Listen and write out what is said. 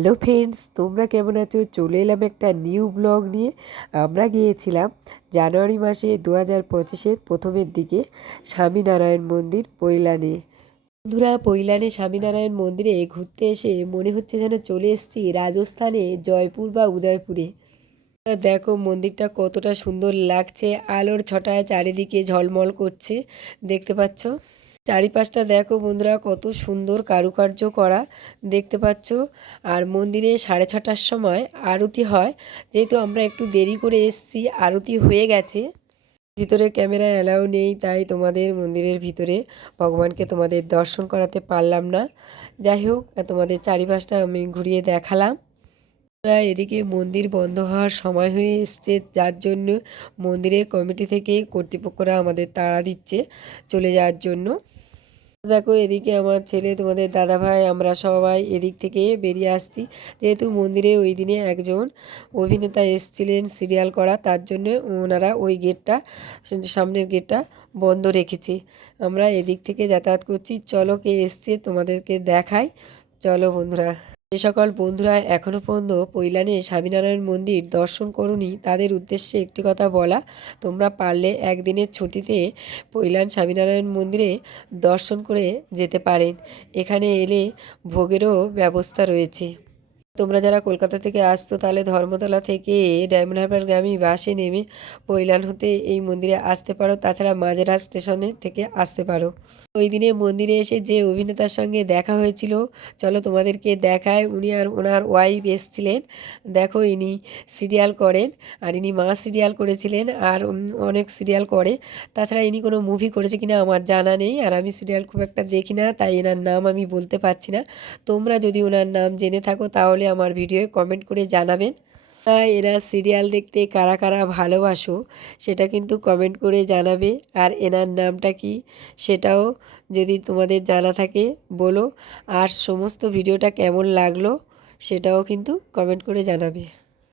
Hello friends, তোমরা কেমন আছো? চলে এলাম একটা নিউ ব্লগ নিয়ে। আমরা গিয়েছিলাম জানুয়ারি মাসে 2025-এর প্রথমের দিকে স্বামীনারায়ণ মন্দির পৈলানে। বন্ধুরা, পৈলানে স্বামীনারায়ণ মন্দিরে ঘুরতে এসে মনে হচ্ছে যেন চলে এসেছি রাজস্থানে জয়পুর বা উদয়পুরে। দেখো মন্দিরটা কতটা সুন্দর লাগছে, আলোর ছটায় চারিদিকে ঝলমল করছে, দেখতে পাচ্ছ? চারিপাশটা দেখো বন্ধুরা, কত সুন্দর কারুকার্য করা দেখতে পাচ্ছ। আর মন্দিরে 6:30টার সময় আরতি হয়। যেহেতু আমরা একটু দেরি করে এসেছি, আরতি হয়ে গেছে। ভিতরে ক্যামেরা অ্যালাউ নেই, তাই তোমাদের মন্দিরের ভিতরে ভগবানকে তোমাদের দর্শন করাতে পারলাম না। যাই হোক, তোমাদের চারিপাশটা আমি ঘুরিয়ে দেখালাম। এদিকে মন্দির বন্ধ হওয়ার সময় হয়ে এসছে, যার জন্য মন্দিরের কমিটি থেকে কর্তৃপক্ষরা আমাদের তাড়া দিচ্ছে চলে যাওয়ার জন্য। দেখো এদিকে আমার ছেলে, তোমাদের দাদা ভাই, আমরা সবাই এদিক থেকে বেরিয়ে আসছি। যেহেতু মন্দিরে ওই দিনে একজন অভিনেতা এসেছিলেন সিরিয়াল করা, তার জন্য ওনারা ওই গেটটা, সামনের গেটটা বন্ধ রেখেছে। আমরা এদিক থেকে যাতায়াত করছি। চলো কে এসছে তোমাদেরকে দেখাই। চলো বন্ধুরা। যে সকল বন্ধুরা এখনও পর্যন্ত পৈলানে স্বামীনারায়ণ মন্দির দর্শন করোনি, তাদের উদ্দেশ্যে একটি কথা বলা, তোমরা পারলে একদিনের ছুটিতে পৈলান স্বামীনারায়ণ মন্দিরে দর্শন করে যেতে পারেন। এখানে এলে ভোগেরও ব্যবস্থা রয়েছে। তোমরা যারা কলকাতা থেকে আসতো, তাহলে ধর্মতলা থেকে ডায়মন্ড হারবার গ্রামী বাসে নেমে পৈলান হতে এই মন্দিরে আসতে পারো। তাছাড়া মাঝেরহাট স্টেশনে থেকে আসতে পারো। ওই দিনে মন্দিরে এসে যে অভিনেতার সঙ্গে দেখা হয়েছিল, চলো তোমাদেরকে দেখায়। উনি আর ওনার ওয়াইফ এসছিলেন। দেখো ইনি সিরিয়াল করেন, আর ইনি মা সিরিয়াল করেছিলেন, আর অনেক সিরিয়াল করে। তাছাড়া ইনি কোনো মুভি করেছে কিনা আমার জানা নেই, আর আমি সিরিয়াল খুব একটা দেখি না, তাই এনার নাম আমি বলতে পারছি না। তোমরা যদি ওনার নাম জেনে থাকো তাহলে আমার ভিডিওয়ে কমেন্ট করে জানাবেন। তাই এরা সিরিয়াল দেখতে কারা কারা ভালোবাসো সেটা কিন্তু কমেন্ট করে জানাবে। আর এনার নামটা কি সেটাও যদি তোমাদের জানা থাকে বলো। আর সমস্ত ভিডিওটা কেমন লাগলো সেটাও কিন্তু কমেন্ট করে জানাবে।